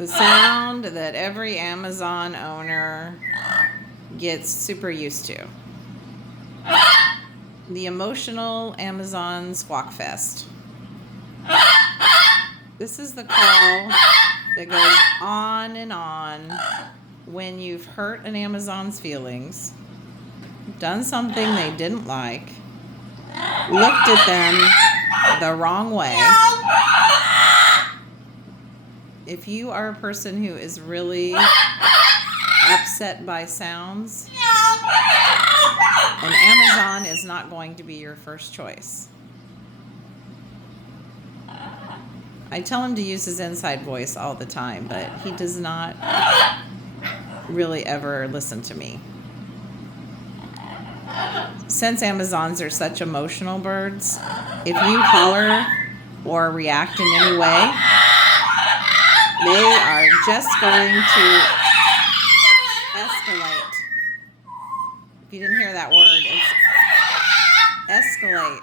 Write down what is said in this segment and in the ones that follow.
The sound that every Amazon owner gets super used to. The emotional Amazon squawk fest. This is the call that goes on and on when you've hurt an Amazon's feelings, done something they didn't like, looked at them the wrong way. If you are a person who is really upset by sounds, and Amazon is not going to be your first choice. I tell him to use his inside voice all the time, but he does not really ever listen to me. Since Amazons are such emotional birds, if you holler or react in any way, they are just going to escalate. If you didn't hear that word, it's escalate.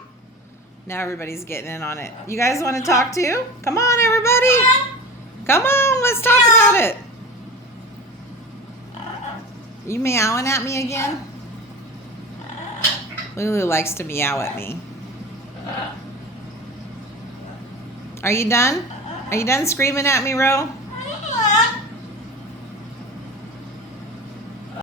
Now everybody's getting in on it. You guys want to talk too? Come on, everybody. Come on, let's talk about it. You meowing at me again? Lulu likes to meow at me. Are you done? Are you done screaming at me, Ro?